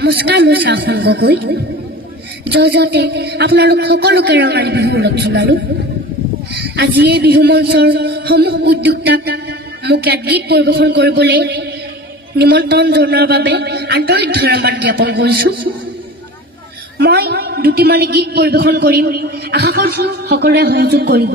নমস্কাৰ, মই চাহখন গগৈ। জয়তে আপোনালোক সকলোকে ৰঙালী বিহুৰ লগ জনালোঁ। আজি এই বিহু মঞ্চৰ সমূহ উদ্যোক্তাক মোক ইয়াত গীত পৰিৱেশন কৰিবলৈ নিমন্ত্ৰণ জনোৱাৰ বাবে আন্তৰিক ধন্যবাদ জ্ঞাপন কৰিছোঁ। মই দুটিমানি গীত পৰিৱেশন কৰিম, আশা কৰিছোঁ সকলোৱে সহযোগ কৰিব।